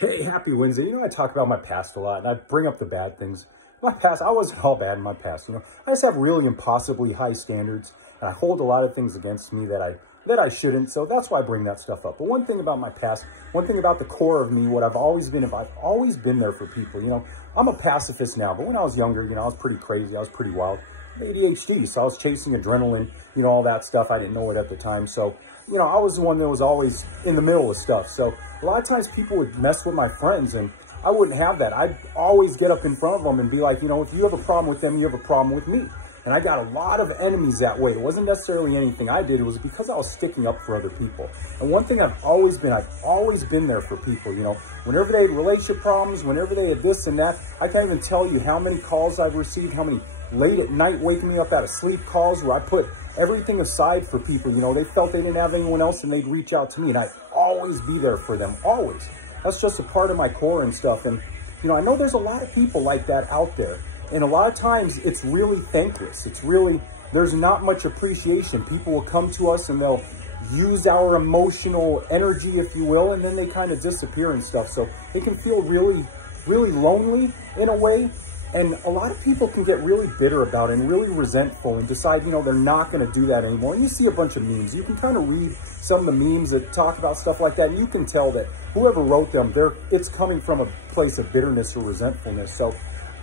Hey, happy Wednesday. You know, I talk about my past a lot, and I bring up the bad things. My past, I wasn't all bad in my past, you know. I just have really impossibly high standards, and I hold a lot of things against me that I shouldn't, so that's why I bring that stuff up. But one thing about my past, one thing about the core of me, what I've always been, I've always been there for people, you know. I'm a pacifist now, but when I was younger, you know, I was pretty crazy, I was pretty wild. ADHD, so I was chasing adrenaline, you know, all that stuff. I didn't know it at the time, so, you know, I was the one that was always in the middle of stuff. So a lot of times people would mess with my friends, and I wouldn't have that. I'd always get up in front of them and be like, you know, if you have a problem with them, you have a problem with me. And I got a lot of enemies that way. It wasn't necessarily anything I did. It was because I was sticking up for other people. And one thing I've always been there for people, you know. Whenever they had relationship problems, whenever they had this and that, I can't even tell you how many calls I've received, how many late at night waking me up out of sleep calls where I put everything aside for people. You know, they felt they didn't have anyone else and they'd reach out to me, and I'd always be there for them, always. That's just a part of my core and stuff. And, you know, I know there's a lot of people like that out there. And a lot of times it's really thankless. It's really, there's not much appreciation. People will come to us and they'll use our emotional energy, if you will, and then they kind of disappear and stuff. So it can feel really, really lonely in a way. And a lot of people can get really bitter about it and really resentful and decide, you know, they're not going to do that anymore. And you see a bunch of memes. You can kind of read some of the memes that talk about stuff like that, and you can tell that whoever wrote them, it's coming from a place of bitterness or resentfulness. So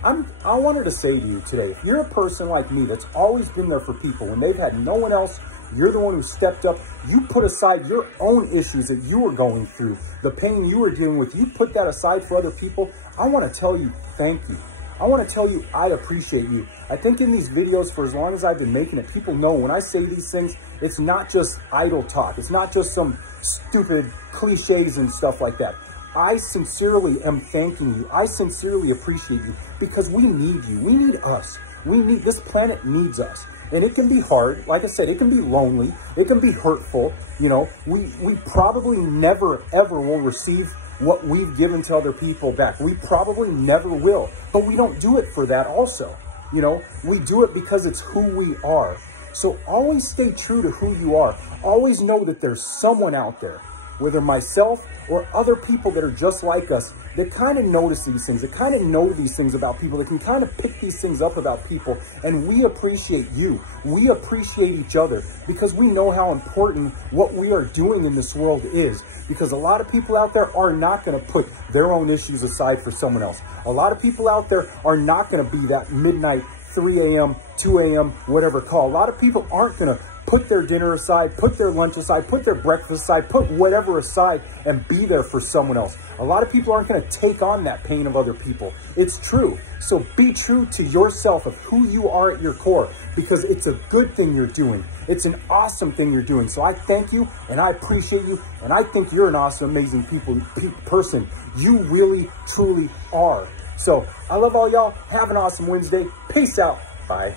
I wanted to say to you today, if you're a person like me that's always been there for people when they've had no one else, you're the one who stepped up, you put aside your own issues that you were going through, the pain you were dealing with, you put that aside for other people. I want to tell you, thank you. I want to tell you, I appreciate you. I think in these videos, for as long as I've been making it, people know when I say these things, it's not just idle talk. It's not just some stupid cliches and stuff like that. I sincerely am thanking you. I sincerely appreciate you because we need you. We need us. This planet needs us. And it can be hard. Like I said, it can be lonely. It can be hurtful. You know, we probably never, ever will receive what we've given to other people back. We probably never will, but we don't do it for that also. You know, we do it because it's who we are. So always stay true to who you are. Always know that there's someone out there, whether myself or other people that are just like us, that kind of notice these things, that kind of know these things about people, that can kind of pick these things up about people. And we appreciate you. We appreciate each other because we know how important what we are doing in this world is. Because a lot of people out there are not going to put their own issues aside for someone else. A lot of people out there are not going to be that midnight, 3 a.m., 2 a.m., whatever call. A lot of people aren't going to put their dinner aside, put their lunch aside, put their breakfast aside, put whatever aside and be there for someone else. A lot of people aren't going to take on that pain of other people. It's true. So be true to yourself of who you are at your core, because it's a good thing you're doing. It's an awesome thing you're doing. So I thank you and I appreciate you. And I think you're an awesome, amazing person. You really, truly are. So I love all y'all. Have an awesome Wednesday. Peace out. Bye.